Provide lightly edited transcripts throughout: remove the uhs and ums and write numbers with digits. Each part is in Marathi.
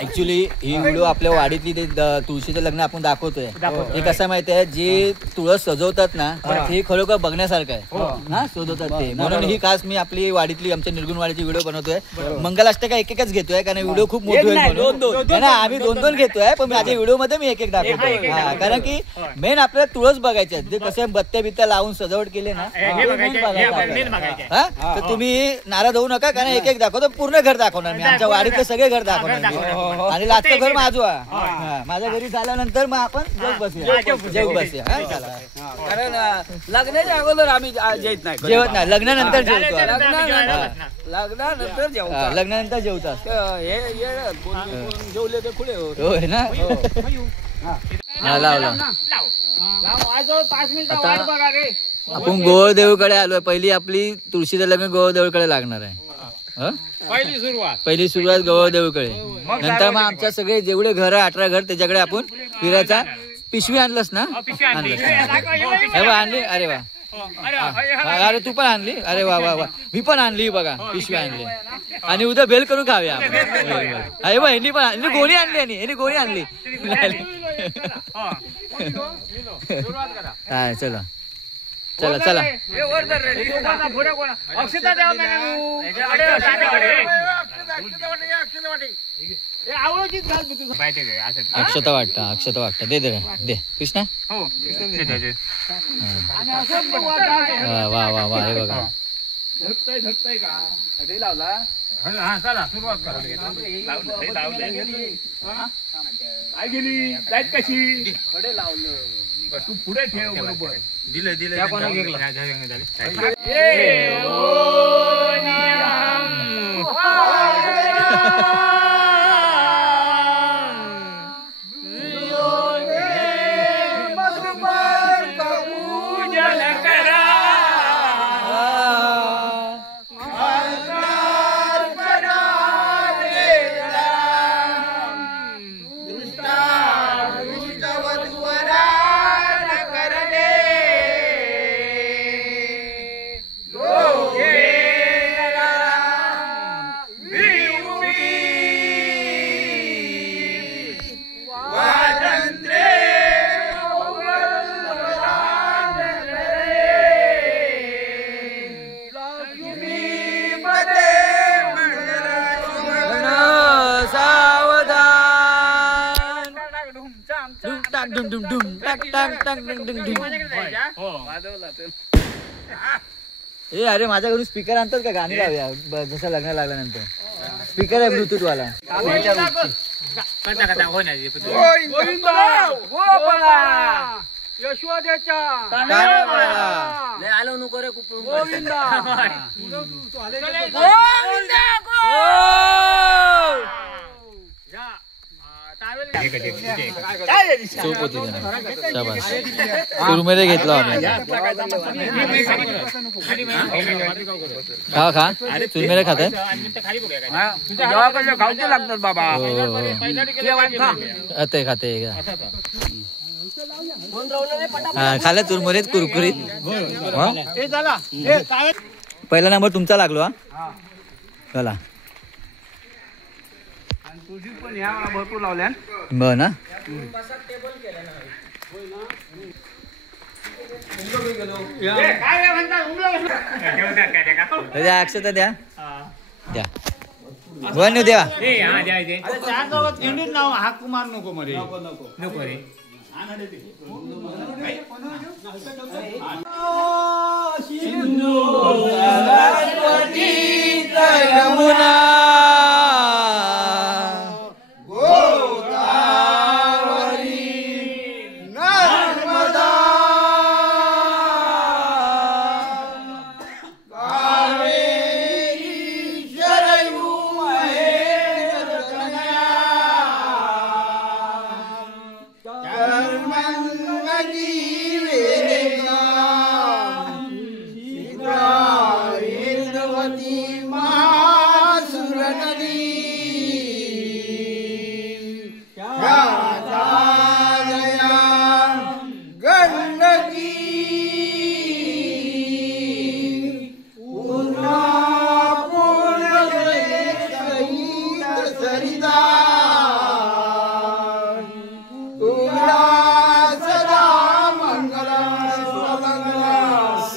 ऍक्च्युली ही व्हिडिओ आपल्या वाडीतली ते तुळशीचं लग्न आपण दाखवतोय. हे कसं माहितीये, जे तुळस सजवतात ना हे खरोखर बघण्यासारखं आहे ना, सजवतात ते. म्हणून ही खास मी आपली वाडीतली आमच्या निर्गुणवाडीची व्हिडिओ बनवतोय. मंगलाष्टका एक एकच घेतोय कारण व्हिडिओ खूप मोठी होईल म्हणून. आम्ही दोन दोन घेतोय, पण माझ्या व्हिडिओ मध्ये मी एक एक दाखवतोय. कारण की मेन आपल्याला तुळस बघायचे, जे कसे बत्त्या बित्त्या लावून सजावट केली ना, तर तुम्ही नाराज होऊ नका कारण एक एक दाखवतो. पूर्ण घर दाखवणार मी, आमच्या वाडीतले सगळे घर दाखवणार मी. आणि लास्टचं घर माझं, माझ्या घरी झाल्यानंतर मग आपण जेवत बसूया. कारण लग्नाच्या अगोदर आम्ही जेवत नाही, लग्नानंतर जेवतो. लग्नानंतर जेवतात. जेवले तर खुले होय ना. लावला आपण गोळदेवीकडे आलोय. पहिली आपली तुळशीचं लग्न गोळदेवीकडे लागणार आहे. पहिली सुरुवात गोळदेवीकडे. नंतर मग आमच्या सगळे जेवढे घर 18 घर त्याच्याकडे आपण फिरायचा. पिशवी आणलंस ना? आणली. अरे वा, अरे तू पण आणली. अरे वा वा वा, मी पण आणली बघा, पिशवी आणली. आणि उद्या भेल करून खाऊया. अरे वा, यांनी पण गोळी आणली. आणि गोळी आणली. हा चला चला चला. अक्षता वाटतं दे कृष्णा. वा वा वा, हे बघा. तू पुढे ठेव. बरोबर दिलं ए अरे माझ्या घरून स्पीकर आणतात का? गाणी लावूया जसं लग्न लागल्यानंतर. स्पीकर आहे ब्लूटूथ वाला. आलो नको रे कुरमुरे घेतला खा चुरमुरे खाते लागतात बाबा. खाते खाल्ला चुरमुरे कुरकुरीत. पहिला नंबर तुमचा लागलो. हा चला. भरपूर लावल्या बर ना. अक्षता द्या वन देवा. हाक मार नको मध्ये नको रे. यमुना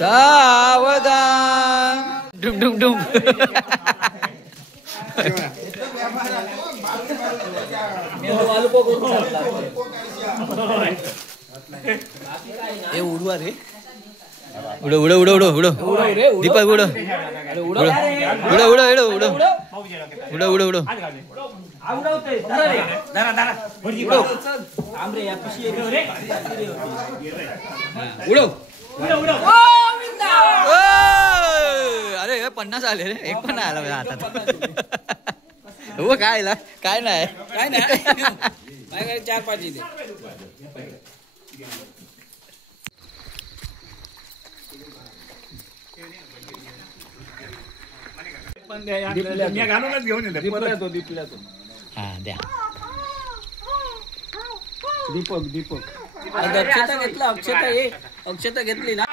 सावधान डुम डुम डुम. उडवा रे उडो उडो उडो उडो उडो दीपक उडो उडो उडो उडो उडो उडो उडो उडो उडो उडो. अरे 50 आले रे. एक पण नाही आला माझ्या हातात. हो काय आला काय नाही काय नाही 4-5 इथे घालूनच घेऊन येते हा द्या. दीपक अक्षता घेतला अक्षता घेतली ना.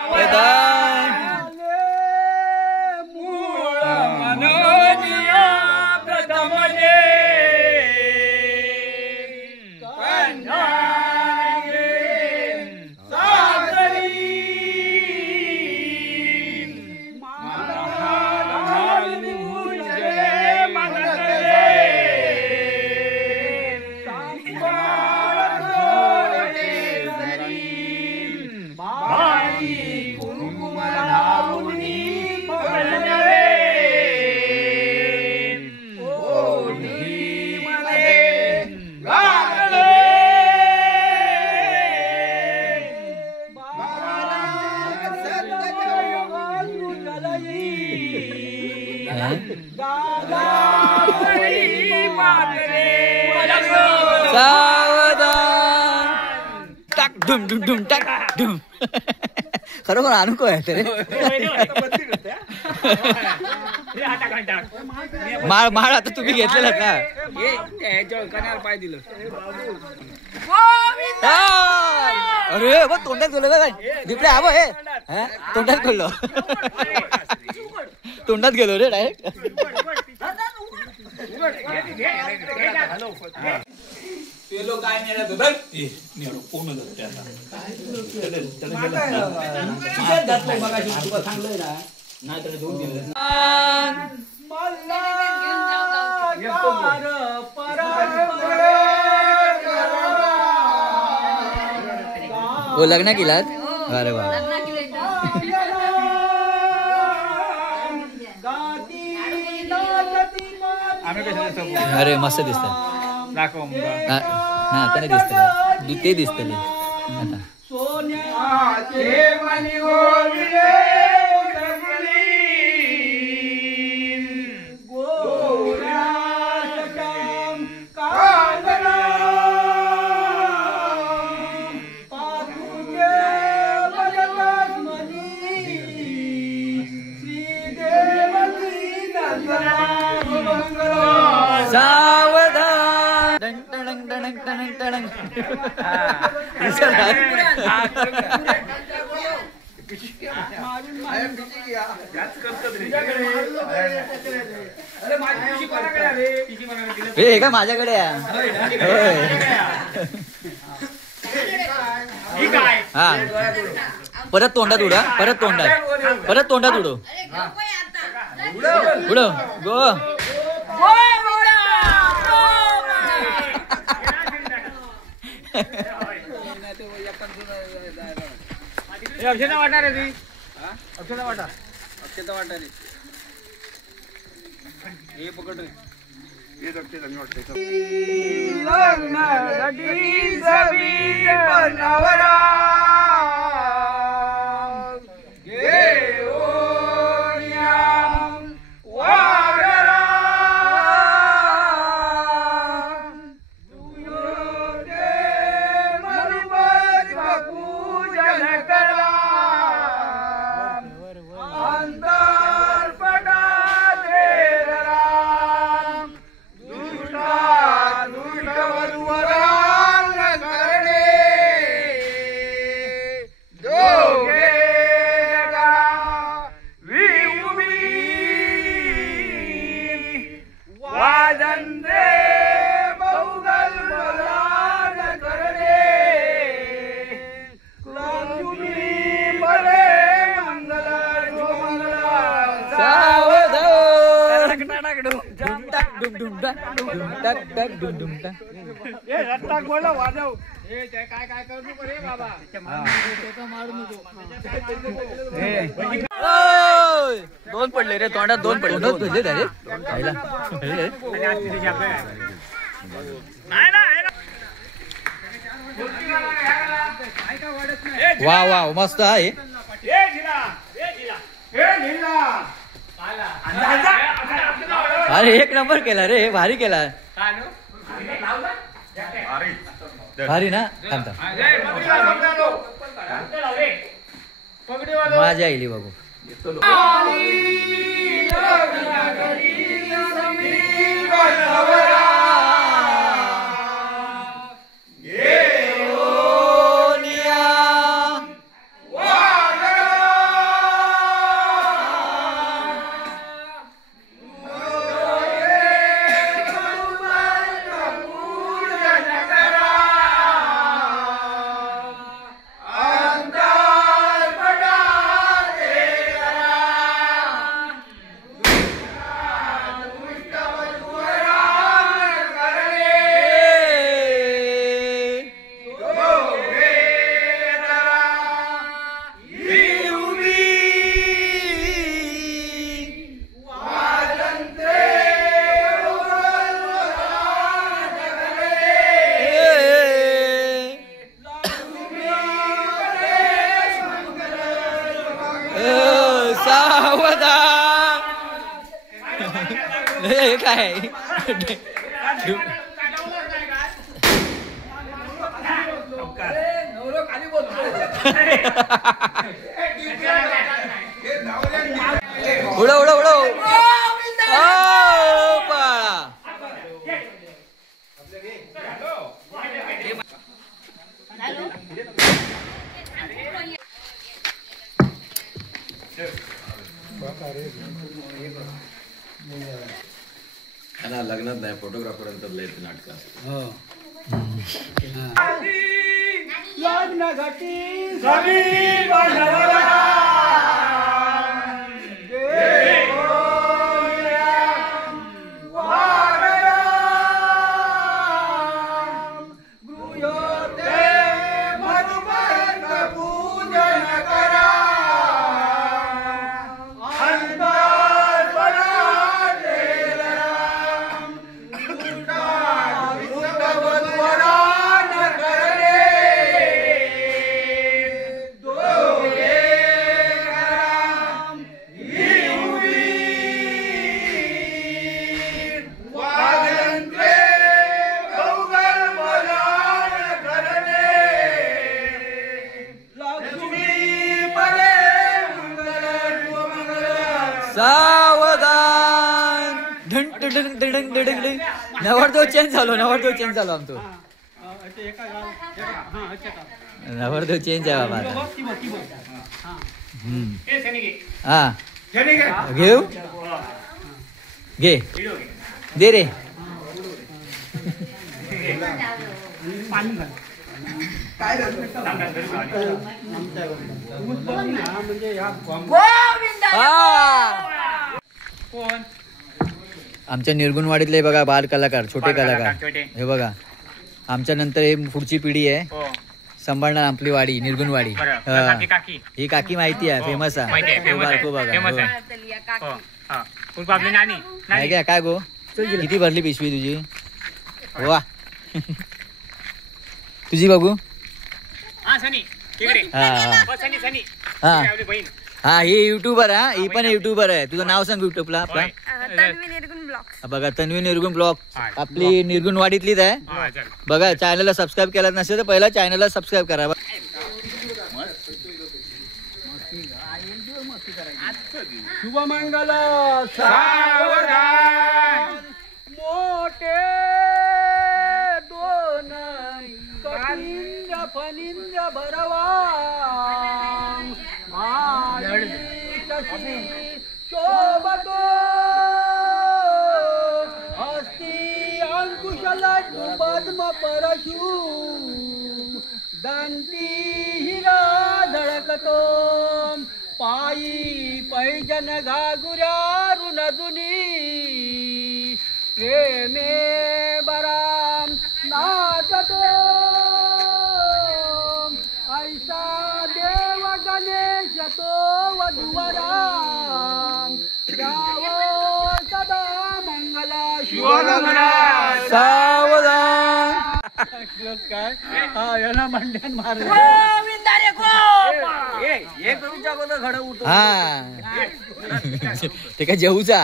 डुम डुम डुम टाक डुम. खरोखर आणू काय रे. माळ माळ आता तुम्ही घेतलेला ना. पाय दिलं. अरे बघ तोंडात गेलो काय दिपले हा हे तोंडात गेलो. तोंडात गेलो रे डायरेक्ट. काय हो लग्न केलात. अरे वा. अरे मस्त दिसतात. हा त्याने दिसत ते दिसतले आता. हे का माझ्याकडे हा. परत तोंडात उडा. परत तोंडात उडो उडो गो. अक्षता वाटा रे ती. अक्षता वाटा रे. हे पकड रे. हे दक्षिण आणि वाटते डुम डुम टाक डुम टाक टाक डुम डुम टाक. ओय! दोन पडले रे तोंडात दोन पडले वा वा मस्त आहे. अरे एक नंबर केला रे भारी केला भारी ना थांबता माझ्या आईली बाबू काय उडव उडव उडव लग्नात नाही फोटोग्राफर लय नाटक लग्न घटी सावधान नवरदेव चेंज झालो आमचो नवरदेव चेंज आहे बाबा हा घेऊ घे दे रे आमच्या निर्गुणवाडीतले बघा बाल कलाकार छोटे कलाकार हे बघा आमच्या नंतर हे पुढची पिढी आहे सांभाळणार आपली वाडी निर्गुणवाडी ही काकी माहिती आहे फेमस आहे बघा काय गो किती भरली पिशवी तुझी वा तुझी बघू हा ही युट्यूबर हा ही पण युट्यूबर आहे तुझं नाव सांग युट्यूबला आपला बघा तन्वी निर्गुण ब्लॉग आपली निर्गुणवाडीतलीच आहे बघा चॅनलला सबस्क्राईब केला नसेल तर पहिला चॅनलला सबस्क्राईब करा शुभमंगल सावधान मोठे दोन कनिंद्र फनिंद्र भरवा शोभतो हस्ती अंकुशल पद्म परशु दंती हिरा धडकतो पायी पैजन घागुऱ्या रुणजुनी प्रेमे बराम नाचतो ऐसा देव गणेश तो वधुवराम जावो सदा मंगला सावधान. काय हा याला मंड्यान मार एक तुमच्या अगोदर घडं उठव. हा ते काय जेऊचा.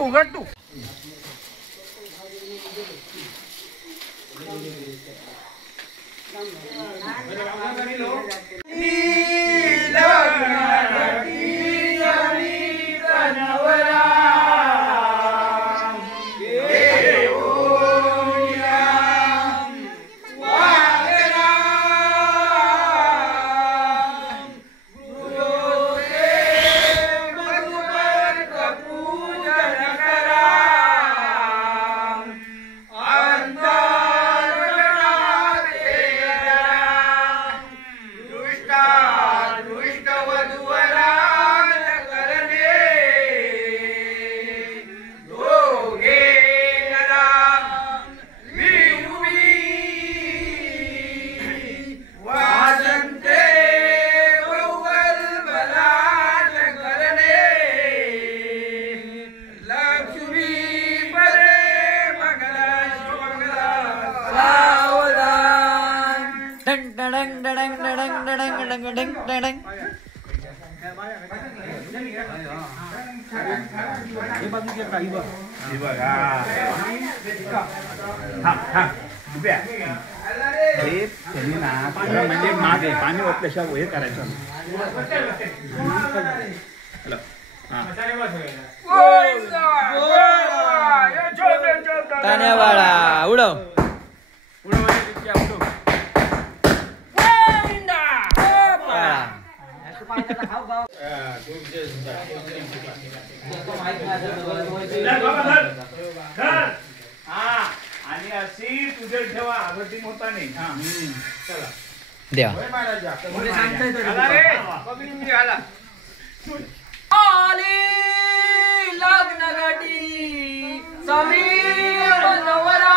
उघड तू. म्हणजे मागे पाणी ओतल्याशिवाय हे करायचं. तान्यावाडा उडव. आणि अशी तुझे ठेवा आवडती मोठा नाही. द्या. आली लग्न घटी समीर नवरा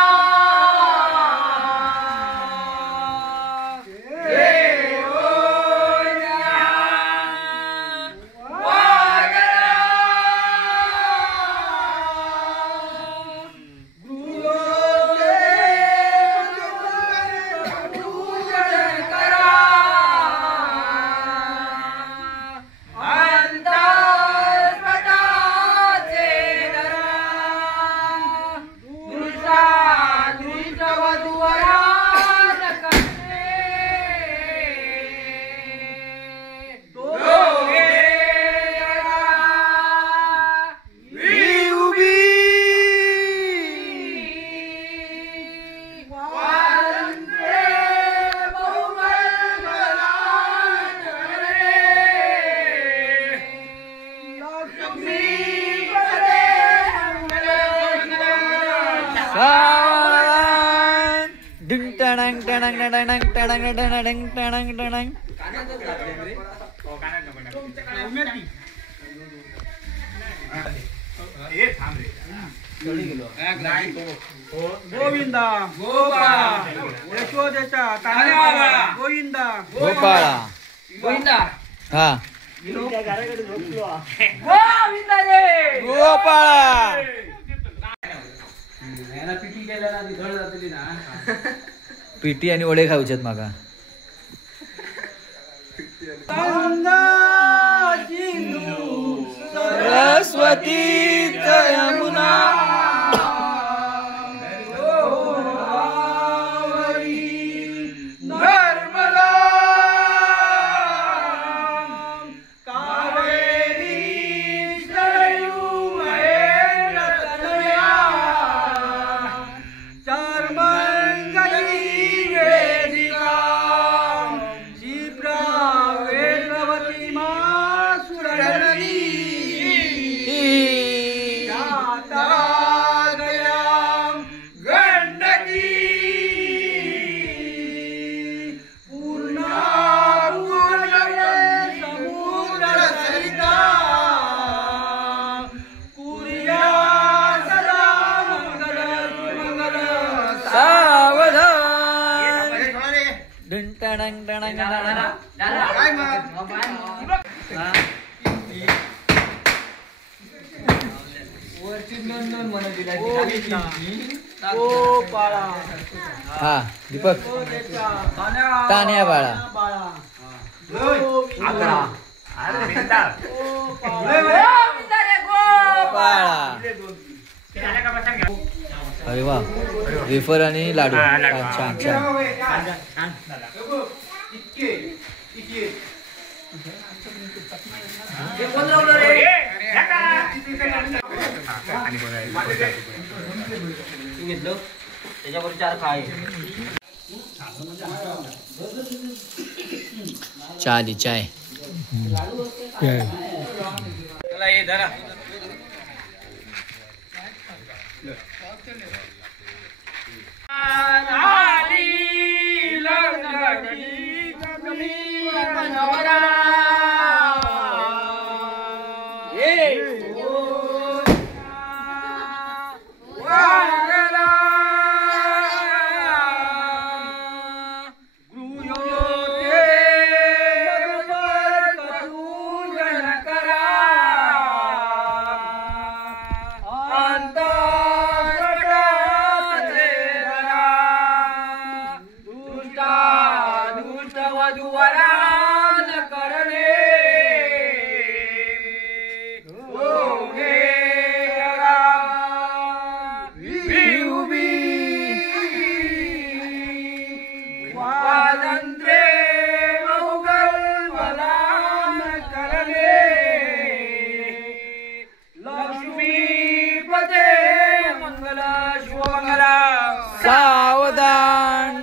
गोविंदा गोपाळा यशोदेचा तान्यावाडा गोविंदा गोपाळा. गोविंदा हा गोविंदा रे गोपाळा. पिटी केल्या ना ती धड जातली ना. पिटी आणि वडे खाऊच्यात माका. सरस्वती यमुना नर्मदा कावेरी सरयू महेंद्र तनया चार्मंगली वेदिका क्षिप्रा वेदवती मासुरधरी जाता टणंग टणंग हा दीपक तान्या बाळा बाळा अरे वा वेफर आणि लाडू छान छान त्याच्यावर 4 खाय चहा आली चाय चला ये धरा सावधान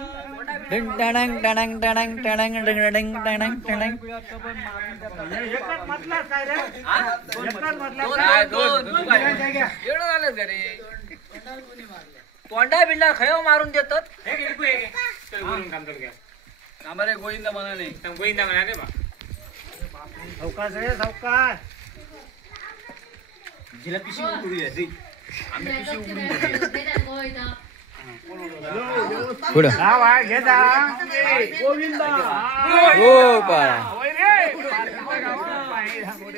टणंग टणंग टणंग टणंग टणंग टणंग टणंग तोंडा बिंडा खयो मारून देतात आम्हाला गोविंदा म्हणा नाही गोविंदा म्हणा रे बा सावकाश रे सावकाश जिला पिशी उकळी आहे आम्ही पिशी उकळून पुढं गोविंदा हो बाळा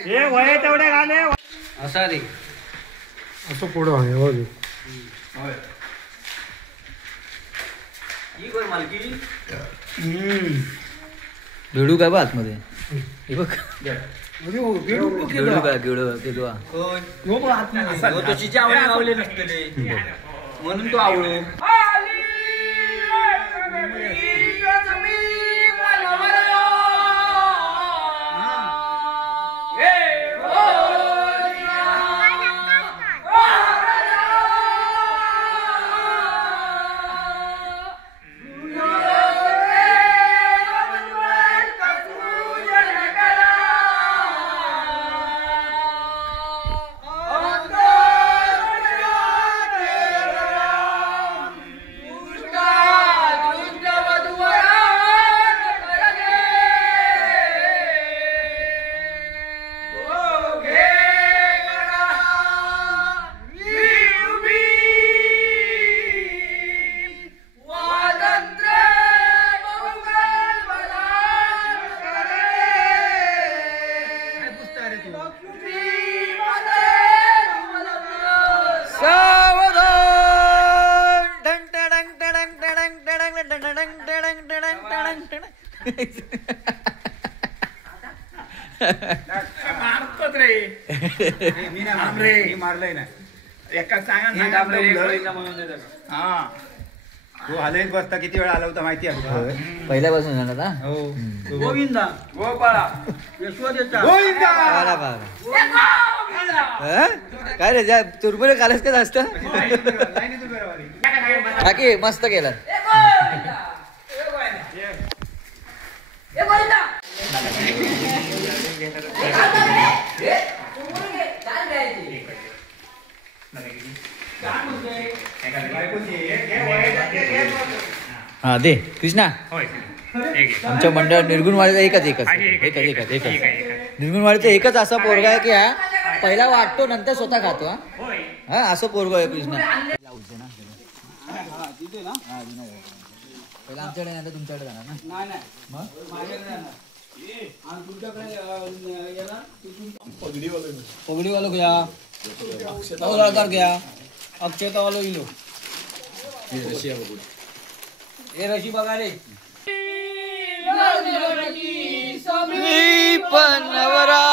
हे वय तेवढे घाले असा रे असं पुढं आहे हो ही गोर मालकी भेडू काय बा आतमध्ये हे बघ भेडू काय गेडू केलवा तो तिच्या आवडी आवले नसतले म्हणून तो आवडो मारतोच रे मी मारलंय ना एका सांगा हा तो हलत बसता किती वेळा आला होता माहिती आहे पहिल्यापासून जाणार ना गोविंदा गोपाळा यशोदेचा गोविंदा बाळा बाळा काय रे ज्या चुरमुरे कालच का जास्त बाकी मस्त केलं हा दे कृष्णा आमच्या मंडळात निर्गुणवाडीचा एकच निर्गुणवाडीचा एकच असा पोरगा आहे की हा पहिला वाटतो नंतर स्वतः खातो हा असं पोरगा आहे कृष्णा पहिला आमच्याकडे नाही तर तुमच्याकडे जाणार ना. नाही नाही मग माझ्याकडे जाणार. आणि तुमच्याकडे याला पगडीवालो घ्या तवलकर घ्या अक्षतावालो इलो हे रशी बघा रे मी पण नवरा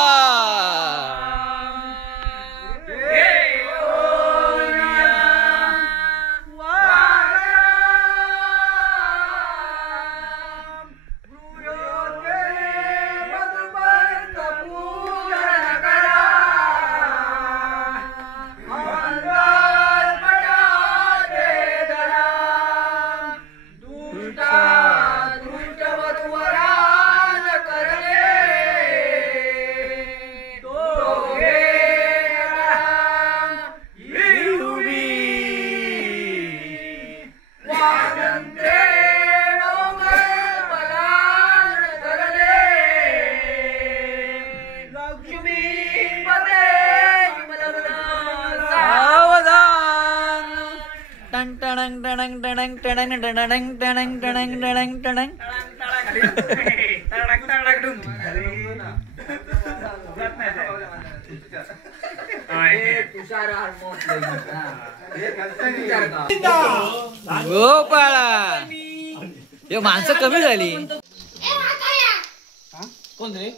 गोपाळा हे माणसं कमी झाली. कोण रे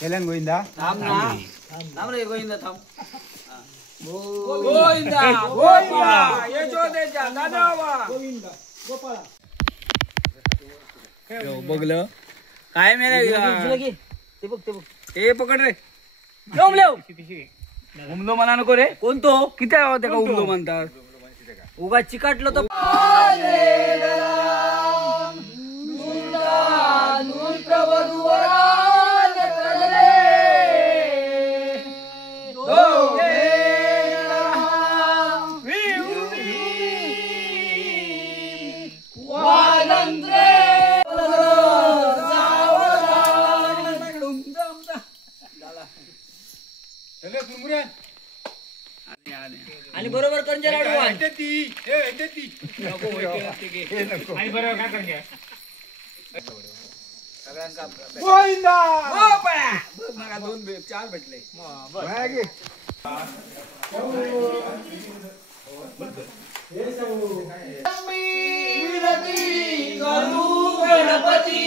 केल्यान गोविंदा थांब ना थांब रे गोविंदा थांब गोविंदा गोपाळा यशोदेच्या दादावा गोविंदा गोपाळा बघलं काय मेला ते बघ हे पकड रे उमलो उमलो म्हणा नको रे कोणतो किती आहे का उमलो म्हणतात उगा चिकाटलं तर आणि बरोबर कंजर अडवान आणि बरोबर काय कंजर गोविंदा मला 2-4 भेटले गणपती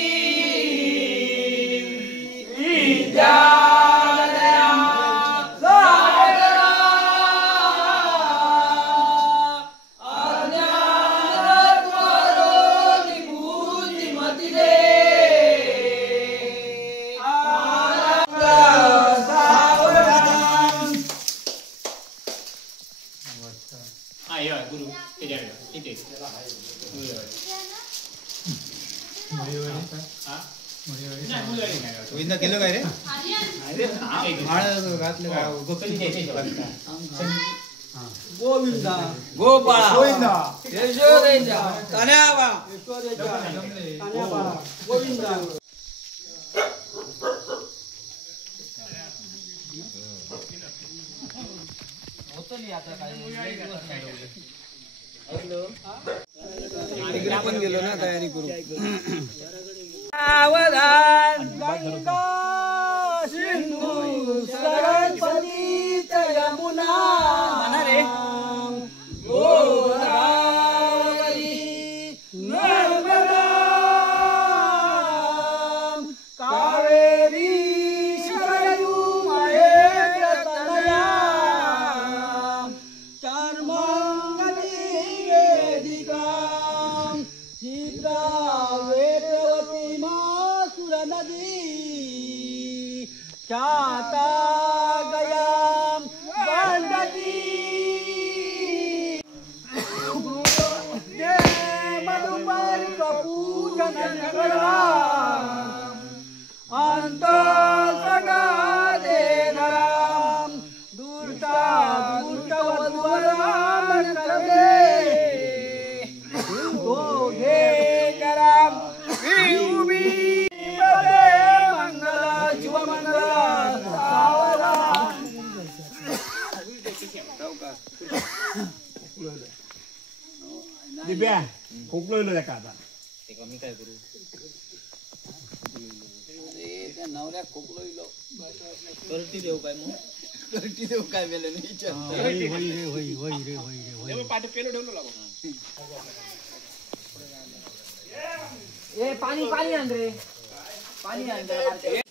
गोविंदा केलं काय रे गोविंदा गोपाळा गोविंदा यशोदेच्या कान्याबा गोविंदा आपण गेलो ना तयारी करू सावधान गंगा सिंधू सरस्वती यमुना म्हणा रे गोदावरी नर्मदा कावेरी शरयू महेन्द्रतनया चर्मंगली वेदिका पूजन करा अंत सगा दे राम दूरता दूरत वधुराम करवे तो घे कराम उभी बरे मंगला शुभ मंगला सावरा दिव्या खोकलोयलो त्याका आता मी काय करू त्या नवऱ्या खोकलोइलो करटी देऊ काय मग करटी देऊ काय वेळ नाही ए पाणी पाणी आण रे पाणी आण रे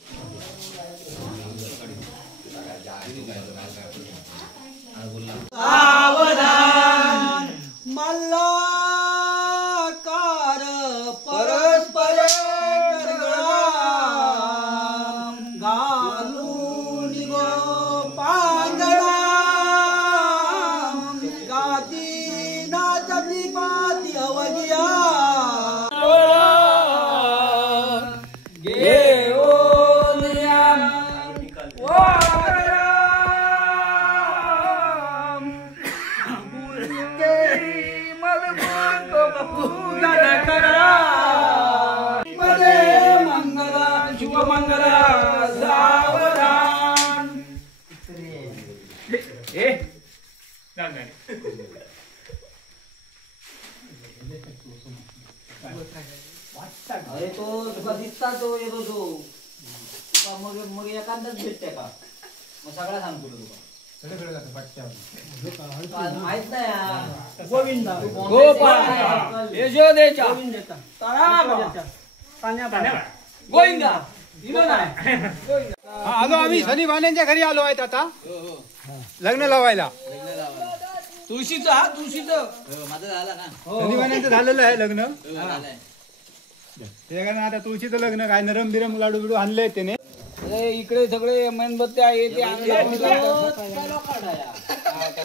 सावधान मल्लाकार परस्पर घालून गो पांगळा गाती नाचती पाती अवघिया अरे तो तुका दिसता तो येतो तो तुका मग एखादाच भेटते का मग सगळा सांगतो तुका माहित नाही गोविंद यशोदेचा गोविंदा आलो आम्ही शनी वाण्यांच्या घरी आलो आहेत आता लग्न लावायला तुळशीचं हा तुळशीचं माझं झालं ना शनी वाण्यांचं झालेलं आहे लग्न झालंय ते कारण आता तुळशीचं लग्न काय नरम बिरम लाडू बिडू आणले त्याने अरे इकडे सगळे मेणबत्त्या आहे ते आणून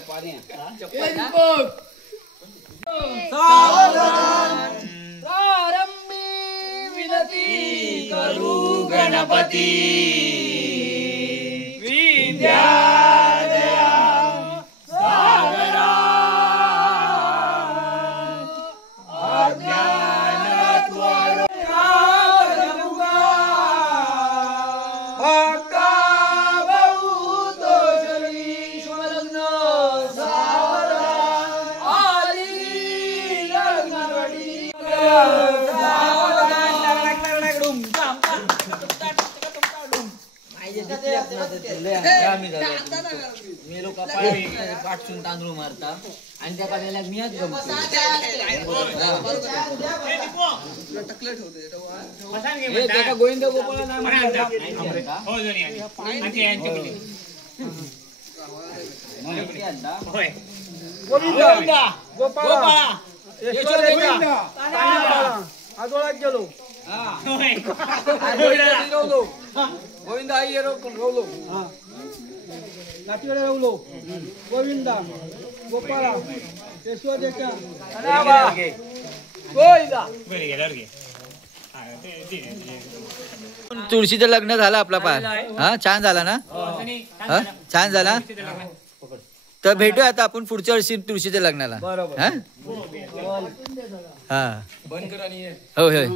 पाणी प्रारंभी विनती करू गणपती विद्या मी लोक पाठसून तांदूळ मारता आणि त्या काढलेल्या मीच गमतो गोविंद गोपाळ आजोळात गेलो गोविंद आई रवलो नातीकडे रवलो गोविंदा गोपाळा यशोदेच्या गोविंदा तुळशीचं लग्न झालं आपला पार हा छान झाला ना हा छान झाला तर भेटूया आता आपण पुढच्या वर्षी तुळशीच्या लग्नाला हा हा होय होय